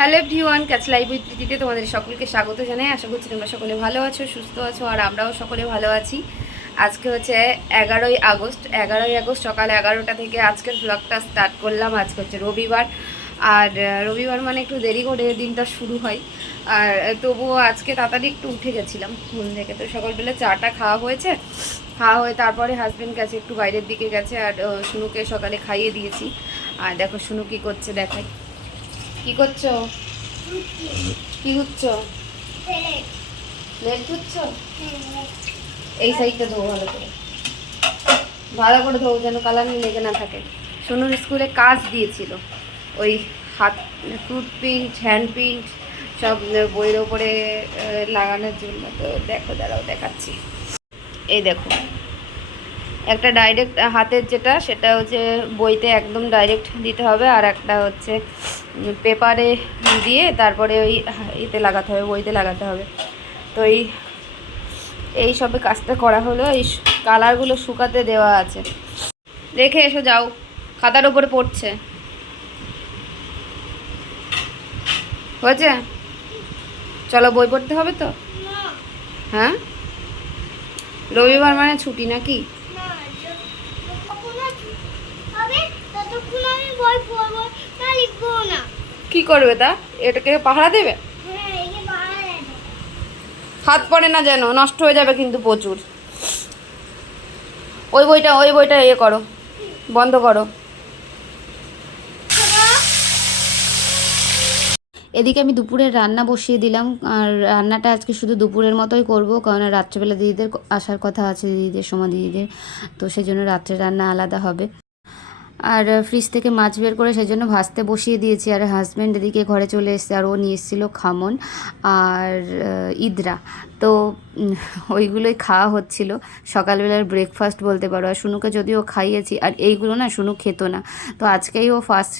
Hello V one catch live with তোমাদের সকলকে স্বাগত জানাই। আশা করছি তোমরা সকলে ভালো আছো, সুস্থ আছো, আর আমরাও সকলে ভালো আছি। আজকে হচ্ছে এগারোই আগস্ট এগারোই আগস্ট সকাল এগারোটা থেকে আজকের ব্লগটা স্টার্ট করলাম। আজকে হচ্ছে রবিবার। আর রবিবার মানে একটু দেরি করে দিনটা শুরু হয়। আর, তবুও আজকে তাড়াতাড়ি একটু উঠে গেছিলাম ঘুম থেকে। তো সকালবেলা চাটা খাওয়া হয়েছে। খাওয়া হয়ে তারপরে হাজব্যান্ড গেছে, একটু বাইরের দিকে গেছে। আর শুনুকে সকালে খাইয়ে দিয়েছি। আর দেখো শুনু কী করছে দেখাই। কি করছ? কি হচ্ছো লেট ধুচ্ছো? এই সাইডটা ধোবো ভালো করে। ভালো করে ধোবো যেন কালার লেগে না থাকে। সোনুর স্কুলে কাজ দিয়েছিল। ওই হাত ফুট প্রিন্ট হ্যান্ড প্রিন্ট সব বইয়ের ওপরে লাগানোর জন্য। তো দেখো দাঁড়াও, দেখাচ্ছি। এই দেখো। একটা ডাইরেক্ট হাতের যেটা সেটা হচ্ছে বইতে একদম ডাইরেক্ট দিতে হবে আর একটা হচ্ছে পেপারে দিয়ে তারপরে ওই ইতে লাগাতে হবে বইতে লাগাতে হবে। তো এই এই সবে কাজটা করা হলো এই কালারগুলো শুকাতে দেওয়া আছে। রেখে এসো যাও। খাতার ওপরে পড়ছে। হয়েছে? চলো বই পড়তে হবে তো? হ্যাঁ? রবিবার মানে ছুটি নাকি? ততক্ষণ আমি বই পড়ব না লিখব না। কি করবে তা? এটাকে পাহারা দেবে? হ্যাঁ বাংলা দেখো হাত পড়ে না যেন নষ্ট হয়ে যাবে কিন্তু প্রচুর। ওই বইটা ওই বইটা ইয়ে করো বন্ধ করো। এদিকে আমি দুপুরের রান্না বসিয়ে দিলাম আর রান্নাটা আজকে শুধু দুপুরের মতোই করব কারণ রাত্রেবেলা দিদিদের আসার কথা আছে দিদিদের সময় দিদিদের তো সেই জন্য রাত্রে রান্না আলাদা হবে। আর ফ্রিজ থেকে মাছ বের করে সেই জন্য ভাজতে বসিয়ে দিয়েছি। আর হাজব্যান্ড এদিকে ঘরে চলে এসেছে আর ও নিয়ে এসেছিল খামন আর ইদরা। তো ওইগুলোই খাওয়া হচ্ছিল। সকালবেলার ব্রেকফাস্ট বলতে পারো। আর শুনুকে যদিও খাইয়েছি, আর এইগুলো না শুনু খেত না। তো আজকেই ও ফার্স্ট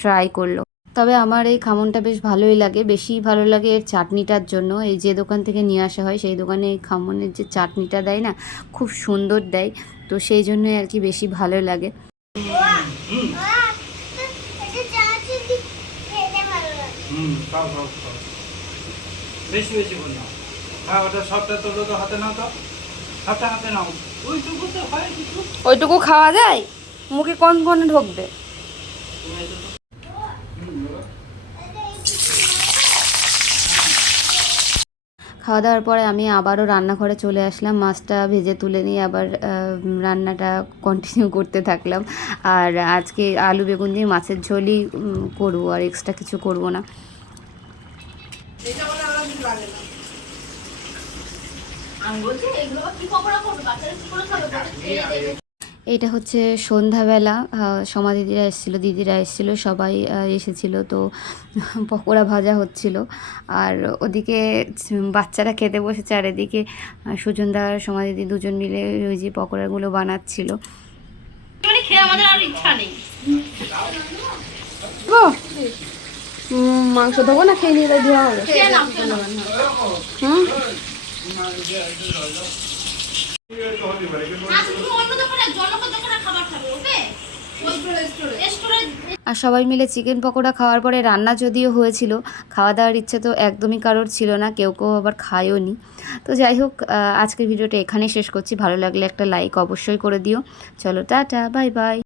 ট্রাই করল। তবে আমার এই খামনটা বেশ ভালোই লাগে। বেশি ভালো লাগে এর চাটনিটার জন্য। এই যে দোকান থেকে নিয়ে আসা হয়, সেই দোকানে এই খামনের যে চাটনিটা দেয় না, খুব সুন্দর দেয়। তো সেই জন্যই আর কি বেশি ভালো লাগে এটা চানাচুর দিয়ে খেতে ভালো লাগে হুম খাও খাও খাও বেশি বেশি করে নাও হ্যাঁ ওটা সবটা তোলো তো হাতে নাও তো। হাতে হাতে নাও। ওইটুকু তো হয় কিছু। ওইটুকু খাওয়া যায়? মুখে কন কনে ঢুকবে? খাওয়া দাওয়ার পরে আমি আবারও রান্নাঘরে চলে আসলাম। মাছটা ভেজে তুলে নিয়ে আবার রান্নাটা কন্টিনিউ করতে থাকলাম। আর আজকে আলু, বেগুন দিয়ে মাছের ঝোলই করব, আর এক্সট্রা কিছু করব না। এটা হচ্ছে সন্ধ্যাবেলা সমা দিদিরা এসেছিল দিদিরা এসেছিল সবাই এসেছিল তো পকোড়া ভাজা হচ্ছিল। আর ওদিকে বাচ্চারা খেতে বসেছে আর এদিকে আহ, সুজনদা আর সমা দিদি দুজন মিলে ওই যে পকোড়াগুলো বানাচ্ছিল। ও, মাংস দেবো না? খেয়ে নিয়ে দেওয়া হবে হুম? আর সবাই মিলে চিকেন পকোড়া খাওয়ার পরে রান্না যদিও হয়েছিল, খাওয়া দাওয়ার ইচ্ছে তো একদমই কারোর ছিল না, কেউ কেউ আবার খায়ও নি। তো যাই হোক আজকের ভিডিওটা এখানেই শেষ করছি। ভালো লাগলে একটা লাইক অবশ্যই করে দিও। চলো, টাটা বাই বাই